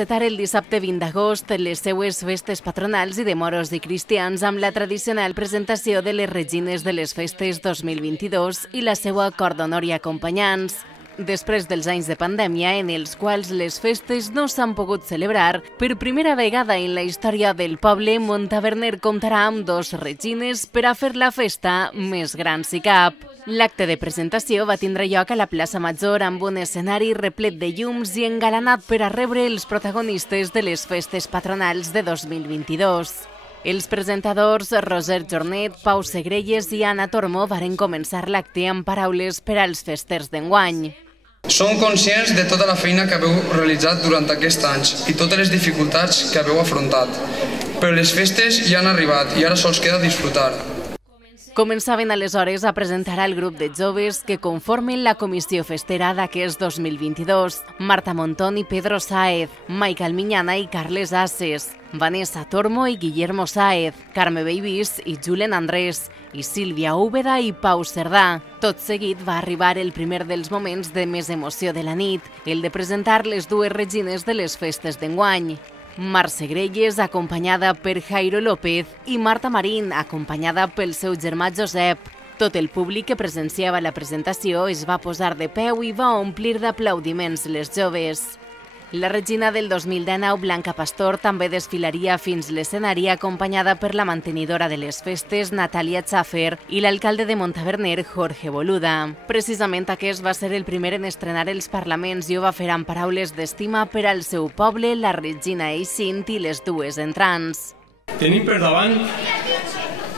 encetar el dissabte 20 d'agost les seues festes patronals i de moros i cristians amb la tradicional presentació de les regines de les festes 2022 i la seva cor d'honor i acompanyants. Després dels anys de pandèmia en els quals les festes no s'han pogut celebrar, per primera vegada en la història del poble, Montaverner comptarà amb 2 regines per a fer la festa més gran si cap. L'acte de presentació va tindre lloc a la plaça Major amb un escenari replet de llums i engalanat per a rebre els protagonistes de les festes patronals de 2022. Els presentadors Roser Jornet, Pau Segrelles i Anna Tormo varen començar l'acte amb paraules per als festers d'enguany. Som conscients de tota la feina que haveu realitzat durant aquests anys i totes les dificultats que haveu afrontat, però les festes ja han arribat i ara sols queda disfrutar. Començaven aleshores a presentar al grup de joves que conformen la comissió festera d'aquest 2022. Marta Montón i Pedro Sáez, Maica Almiñana i Carles Ases, Vanessa Tormo i Guillermo Sáez, Carme Beibís i Julen Andrés, i Sílvia Úbeda i Pau Cerdà. Tot seguit va arribar el primer dels moments de més emoció de la nit, el de presentar les 2 regines de les festes d'enguany. Mercè Grelles, acompanyada per Jairo López, i Marta Marín, acompanyada pel seu germà Josep. Tot el públic que presenciava la presentació es va posar de peu i va omplir d'aplaudiments les joves. La regina del 2019, Blanca Pastor, també desfilaria fins l'escenari acompanyada per la mantenidora de les festes, Natàlia Schaffer, i l'alcalde de Montaverner, Jorge Boluda. Precisament aquest va ser el primer en estrenar els parlaments i ho va fer amb paraules d'estima per al seu poble, la regina eixint i les 2 entrants. Tenim per davant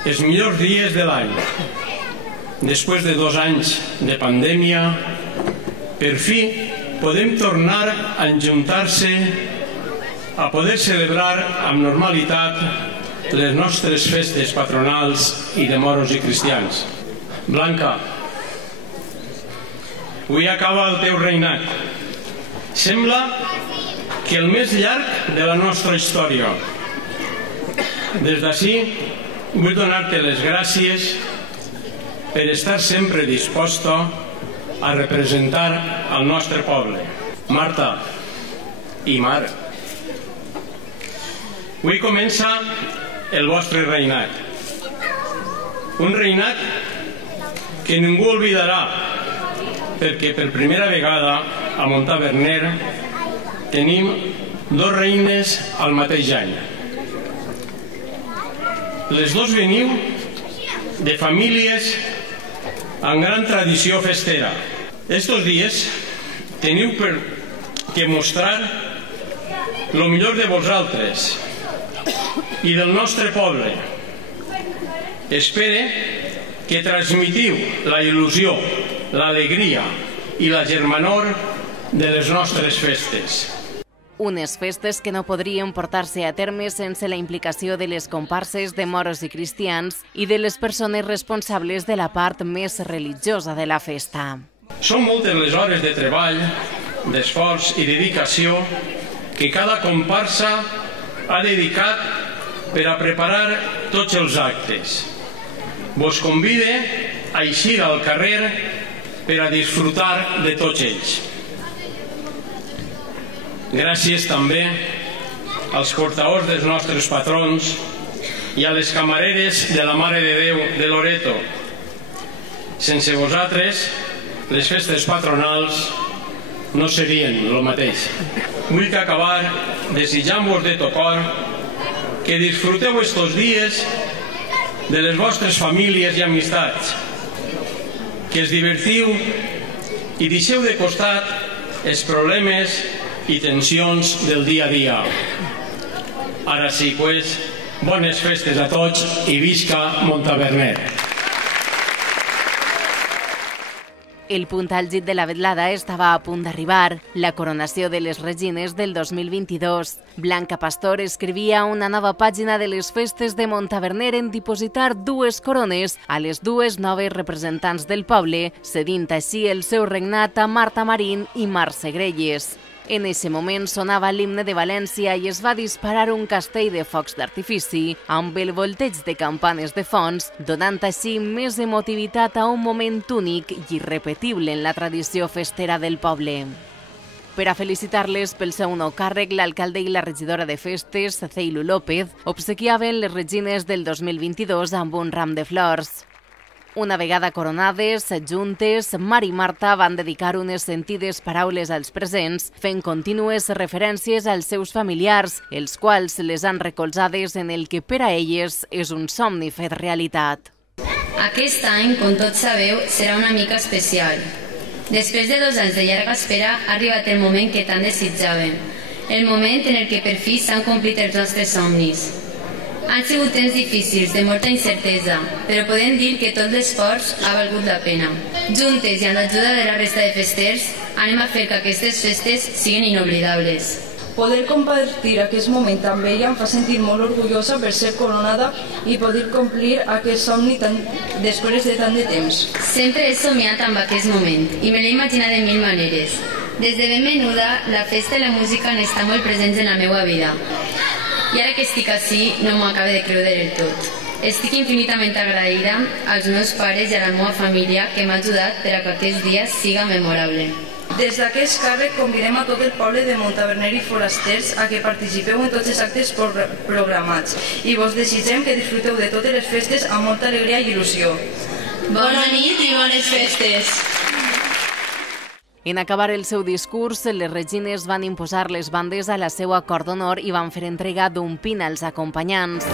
els millors dies de l'any. Després de 2 anys de pandèmia, per fi podem tornar a enjuntar-se a poder celebrar amb normalitat les nostres festes patronals i de moros i cristians. Blanca, avui acaba el teu regnat. Sembla que el més llarg de la nostra història. Des d'ací vull donar-te les gràcies per estar sempre disposta a representar el nostre poble. Marta i Mar, avui comença el vostre regnat. Un regnat que ningú oblidarà, perquè per primera vegada a Montaverner tenim 2 reines al mateix any. Les 2 veniu de famílies amb gran tradició festera. Estos dies teniu que mostrar el millor de vosaltres i del nostre poble. Espere que transmitiu la il·lusió, l'alegria i la germanor de les nostres festes. Unes festes que no podrien portar-se a terme sense la implicació de les comparses de moros i cristians i de les persones responsables de la part més religiosa de la festa. Són moltes les hores de treball, d'esforç i dedicació que cada comparsa ha dedicat per a preparar tots els actes. Vos convide a eixir al carrer per a disfrutar de tots ells. Gràcies també als portaors dels nostres patrons i a les camareres de la Mare de Déu de Loreto. Sense vosaltres, les festes patronals no serien el mateix. Vull acabar desitjant-vos de tot cor que disfruteu estos dies de les vostres famílies i amistats, que es divertiu i deixeu de costat els problemes i tensions del dia a dia. Ara sí, pues, bones festes a tots i visca Montaverner. El punt àlgid de la vetllada estava a punt d'arribar, la coronació de les regines del 2022. Blanca Pastor escrivia una nova pàgina de les festes de Montaverner en dipositar 2 corones a les 2 noves representants del poble, cedint així el seu regnat a Marta Marín i Mercè Grelles. En ese moment sonava l'himne de València i es va disparar un castell de focs d'artifici amb el volteig de campanes de fons, donant així més emotivitat a un moment únic i irrepetible en la tradició festera del poble. Per a felicitar-les pel seu nou càrrec, l'alcalde i la regidora de festes, Ceilu López, obsequiaven les regines del 2022 amb un ram de flors. Una vegada coronades, juntes, Mar i Marta van dedicar unes sentides paraules als presents, fent contínues referències als seus familiars, els quals les han recolzades en el que per a elles és un somni fet realitat. Aquest any, com tots sabeu, serà una mica especial. Després de 2 anys de llarga espera, ha arribat el moment que tant desitjàvem, el moment en el que per fi s'han complit els nostres somnis. Han sigut temps difícils, de molta incertesa, però podem dir que tot l'esforç ha valgut la pena. Juntes i amb l'ajuda de la resta de festers, anem a fer que aquestes festes siguin inoblidables. Poder compartir aquest moment amb ella em fa sentir molt orgullosa per ser coronada i poder complir aquest somni després de tant de temps. Sempre he somiat amb aquest moment i me l'he imaginat de 1000 maneres. Des de ben menuda, la festa i la música han estat molt presents en la meva vida. I ara que estic ací, no m'ho acabo de creure del tot. Estic infinitament agraïda als meus pares i a la meva família que m'ha ajudat per a que aquest dia siga memorable. Des d'aquest càrrec convidem a tot el poble de Montaverner i forasters a que participeu en tots els actes programats i vos desitgem que disfruteu de totes les festes amb molta alegria i il·lusió. Bona nit i bones festes! En acabar el seu discurs, les regines van imposar les bandes a la seva cort d'honor i van fer entrega d'un pin als acompanyants.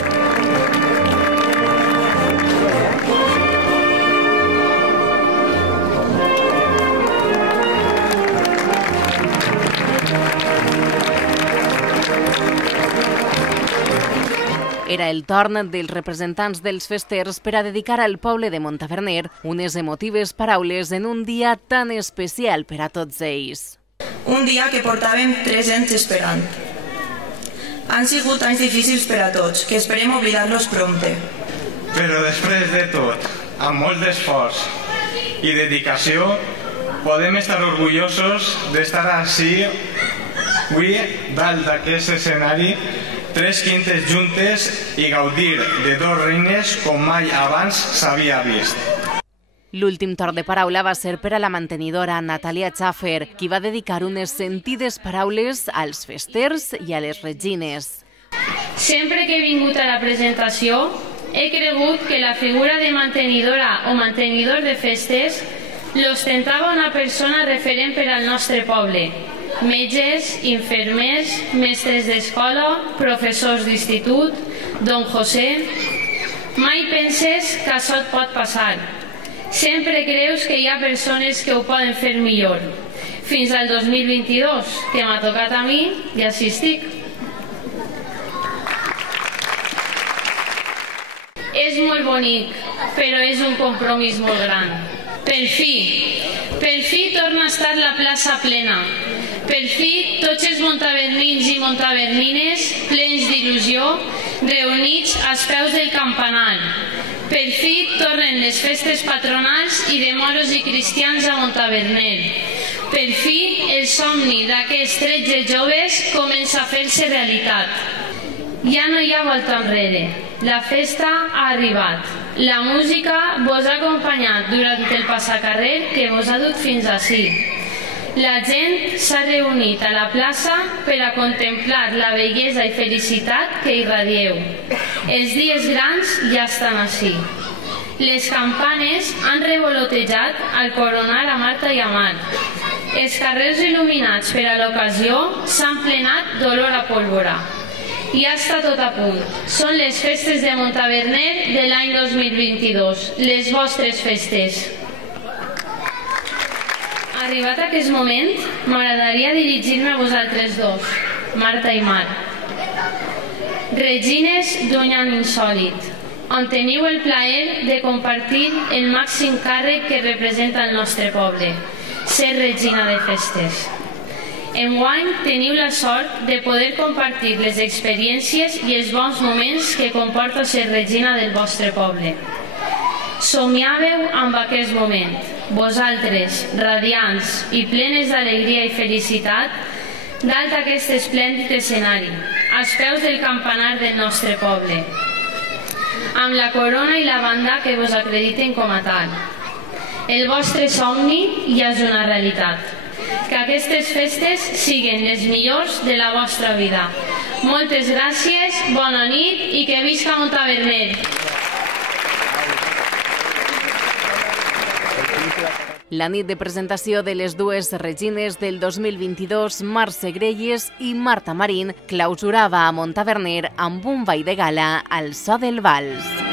Era el torn dels representants dels festers per a dedicar al poble de Montaverner unes emotives paraules en un dia tan especial per a tots ells. Un dia que portàvem 3 anys esperant. Han sigut anys difícils per a tots, que esperem oblidar-los prompte. Però després de tot, amb molt d'esforç i dedicació, podem estar orgullosos d'estar ací avui dalt d'aquest escenari 3 quintes juntes i gaudir de 2 reines com mai abans s'havia vist. L'últim torn de paraula va ser per a la mantenidora Natàlia Schaffer, qui va dedicar unes sentides paraules als festers i a les regines. Sempre que he vingut a la presentació, he cregut que la figura de mantenidora o mantenidor de festes l'ostentava una persona referent per al nostre poble. Metges, infermers, mestres d'escola, professors d'institut, don José... Mai penses que això et pot passar. Sempre creus que hi ha persones que ho poden fer millor. Fins al 2022, que m'ha tocat a mi, i així estic. És molt bonic, però és un compromís molt gran. Per fi torna a estar la plaça plena. Per fi, tots els montavernins i montavernines, plens d'il·lusió, reunits als peus del campanar. Per fi, tornen les festes patronals i de moros i cristians a Montaverner. Per fi, el somni d'aquests 13 joves comença a fer-se realitat. Ja no hi ha volta enrere. La festa ha arribat. La música vos ha acompanyat durant el passacarrer que vos ha dut fins ací. La gent s'ha reunit a la plaça per a contemplar la bellesa i felicitat que irradieu. Els dies grans ja estan ací. Les campanes han revolotejat al coronar a Marta i a Mar. Els carrers il·luminats per a l'ocasió s'han plenat d'olor a pólvora. Ja està tot a punt. Són les festes de Montaverner de l'any 2022, les vostres festes. Arribat aquest moment, m'agradaria dirigir-me a vosaltres dos, Marta i Mar. Regines d'un any insòlit, on teniu el plaer de compartir el màxim càrrec que representa el nostre poble, ser regina de festes. Enguany teniu la sort de poder compartir les experiències i els bons moments que comporta ser regina del vostre poble. Somiàveu amb aquest moment, vosaltres, radiants i plenes d'alegria i felicitat, dalt d'aquest esplèndid escenari, als peus del campanar del nostre poble, amb la corona i la banda que vos acrediten com a tal. El vostre somni ja és una realitat. que aquestes festes siguin les millors de la vostra vida. Moltes gràcies, bona nit i que visca Montaverner. La nit de presentació de les dues regines del 2022, Mercè Grelles i Marta Marín, clausurava a Montaverner amb un ball de gala al so del vals.